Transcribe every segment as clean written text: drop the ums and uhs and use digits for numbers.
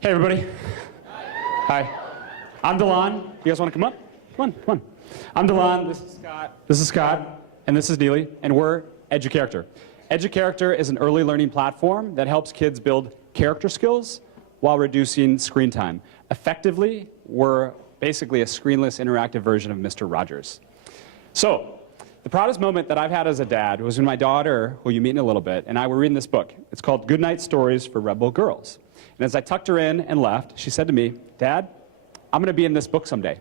Hey, everybody. Hi. I'm Delon. You guys want to come up? Come on. I'm Delon. This is Scott. And this is Neely. And we're EduCharacter. EduCharacter is an early learning platform that helps kids build character skills while reducing screen time. Effectively, we're basically a screenless interactive version of Mr. Rogers. So, the proudest moment that I've had as a dad was when my daughter, who you meet in a little bit, and I were reading this book. It's called Goodnight Stories for Rebel Girls. And as I tucked her in and left, she said to me, Dad, I'm going to be in this book someday.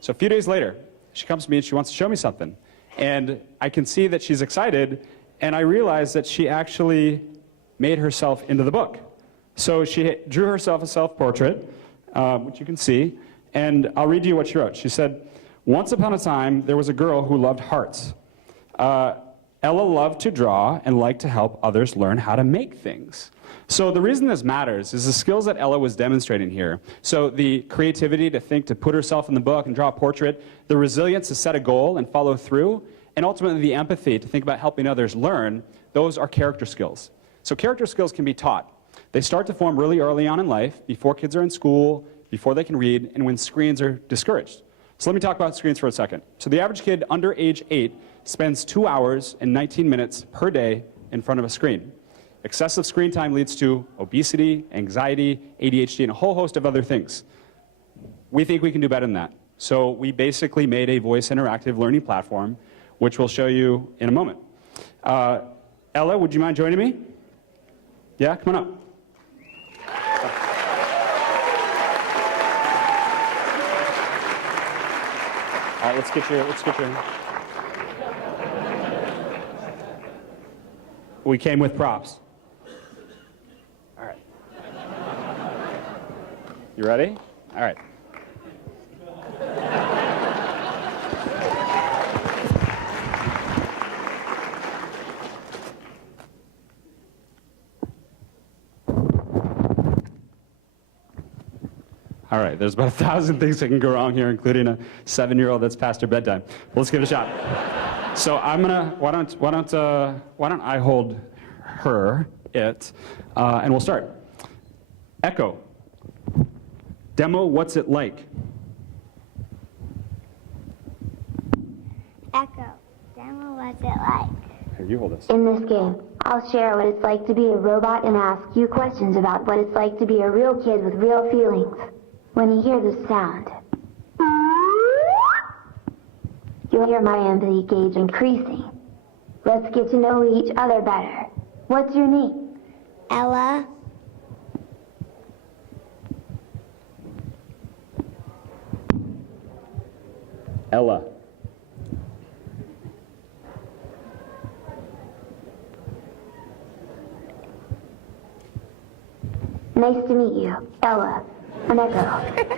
So a few days later, she comes to me and she wants to show me something. And I can see that she's excited, and I realize that she actually made herself into the book. So she drew herself a self-portrait, which you can see, and I'll read you what she wrote. She said, once upon a time, there was a girl who loved hearts. Ella loved to draw and liked to help others learn how to make things. So the reason this matters is the skills that Ella was demonstrating here. So the creativity to think, to put herself in the book and draw a portrait, the resilience to set a goal and follow through, and ultimately the empathy to think about helping others learn, those are character skills. So character skills can be taught. They start to form really early on in life, before kids are in school, before they can read, and when screens are discouraged. So let me talk about screens for a second. So the average kid under age 8 spends 2 hours and 19 minutes per day in front of a screen. Excessive screen time leads to obesity, anxiety, ADHD, and a whole host of other things. We think we can do better than that. So we basically made a voice interactive learning platform, which we'll show you in a moment. Ella, would you mind joining me? Yeah, come on up. All right, let's get your. We came with props. All right. You ready? All right. All right, there's about 1,000 things that can go wrong here, including a 7-year-old that's past her bedtime. Well, let's give it a shot. So I'm gonna. Why don't I hold her, and we'll start. Echo. Demo. What's it like? Echo. Demo. What's it like? Here, you hold this. In this game, I'll share what it's like to be a robot and ask you questions about what it's like to be a real kid with real feelings. When you hear this sound, you'll hear my empathy gauge increasing. Let's get to know each other better. What's your name? Ella. Ella. Nice to meet you, Ella. And Echo.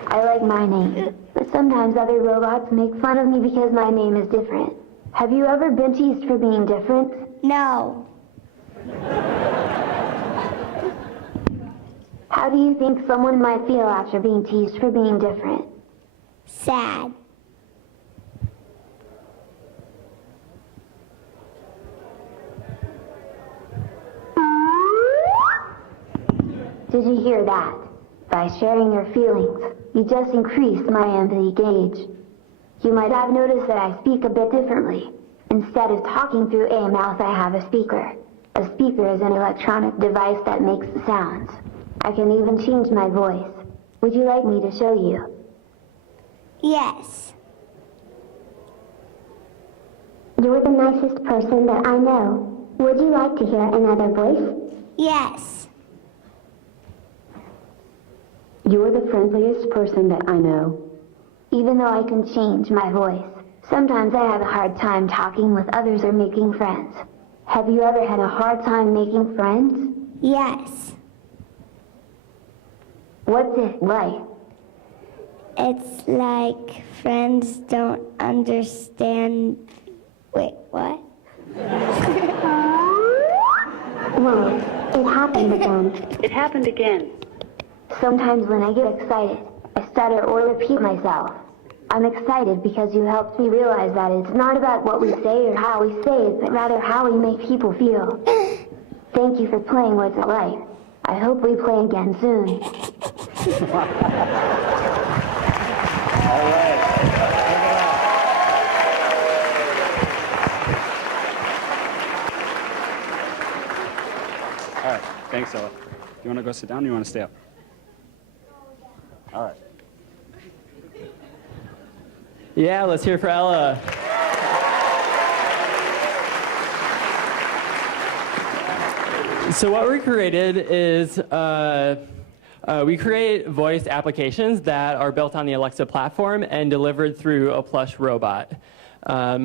I like my name, but sometimes other robots make fun of me because my name is different. Have you ever been teased for being different? No. How do you think someone might feel after being teased for being different? Sad. Did you hear that? By sharing your feelings, you just increased my empathy gauge. You might have noticed that I speak a bit differently. Instead of talking through a mouth, I have a speaker. A speaker is an electronic device that makes sounds. I can even change my voice. Would you like me to show you? Yes. You're the nicest person that I know. Would you like to hear another voice? Yes. You're the friendliest person that I know. Even though I can change my voice, sometimes I have a hard time talking with others or making friends. Have you ever had a hard time making friends? Yes. What's it like? It's like friends don't understand. Wait, what? Whoa, it happened again. It happened again. Sometimes when I get excited, I stutter or repeat myself. I'm excited because you helped me realize that it's not about what we say or how we say it, but rather how we make people feel. Thank you for playing What's It Like. I hope we play again soon. All right. All right. Thanks, Ella. You want to go sit down or you want to stay up? All right. Yeah, let's hear for Ella. So what we created is we create voice applications that are built on the Alexa platform and delivered through a plush robot.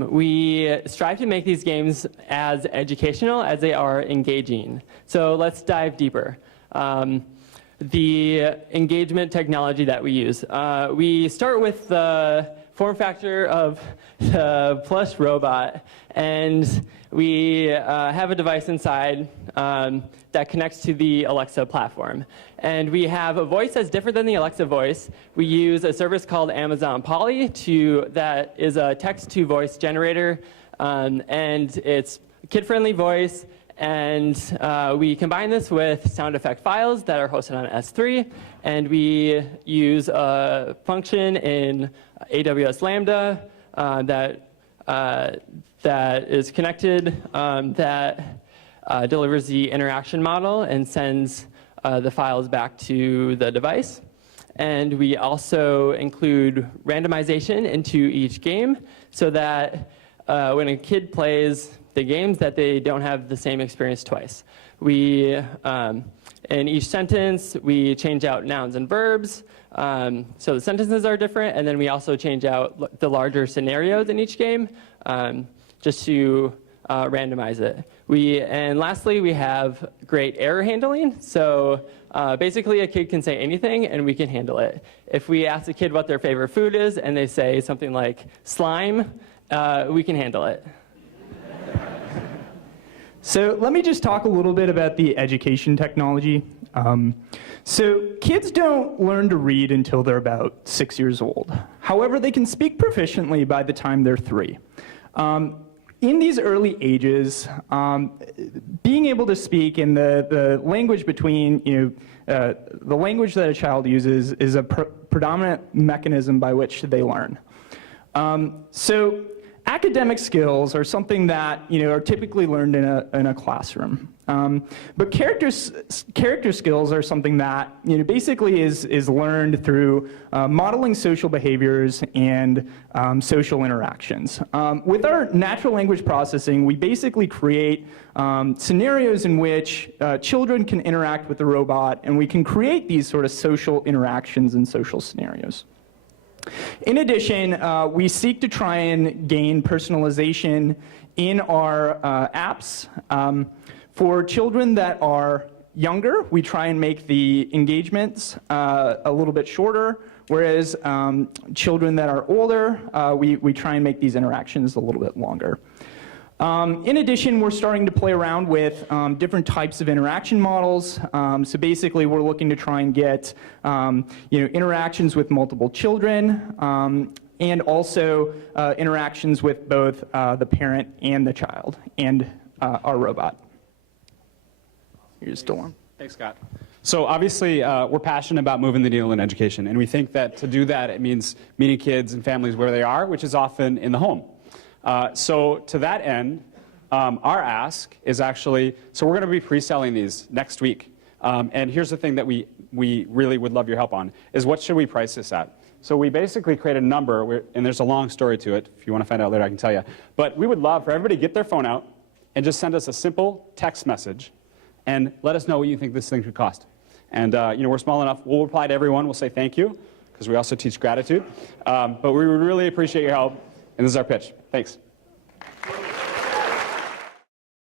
We strive to make these games as educational as they are engaging. So let's dive deeper. The engagement technology that we use. We start with the form factor of the plush robot, and we have a device inside that connects to the Alexa platform. And we have a voice that's different than the Alexa voice. We use a service called Amazon Polly that is a text-to-voice generator, and it's a kid-friendly voice. And we combine this with sound effect files that are hosted on S3, and we use a function in AWS Lambda that is connected that delivers the interaction model and sends the files back to the device. And we also include randomization into each game so that when a kid plays the games that they don't have the same experience twice. We, in each sentence, we change out nouns and verbs. So the sentences are different, and then we also change out the larger scenarios in each game just to randomize it. And lastly, we have great error handling. So basically, a kid can say anything, and we can handle it. If we ask a kid what their favorite food is, and they say something like slime, we can handle it. So let me just talk a little bit about the education technology. So kids don't learn to read until they're about 6 years old. However, they can speak proficiently by the time they're 3. In these early ages, being able to speak in the language between, the language that a child uses is a predominant mechanism by which they learn. So academic skills are something that are typically learned in a classroom, but character skills are something that basically is learned through modeling social behaviors and social interactions. With our natural language processing, we basically create scenarios in which children can interact with the robot, and we can create these sort of social interactions and social scenarios. In addition, we seek to try and gain personalization in our apps. For children that are younger, we try and make the engagements a little bit shorter, whereas children that are older, we try and make these interactions a little bit longer. In addition, we're starting to play around with different types of interaction models. So basically, we're looking to try and get interactions with multiple children, and also interactions with both the parent and the child and our robot. You're still on. Thanks, Scott. So obviously, we're passionate about moving the needle in education, and we think that to do that, it means meeting kids and families where they are, which is often in the home. So to that end, our ask is actually, so we're going to be pre-selling these next week. And here's the thing that we really would love your help on, is what should we price this at? So we basically created a number, and there's a long story to it. If you want to find out later, I can tell you. But we would love for everybody to get their phone out and just send us a simple text message and let us know what you think this thing could cost. And we're small enough, we'll reply to everyone, we'll say thank you, because we also teach gratitude. But we would really appreciate your help. And this is our pitch. Thanks.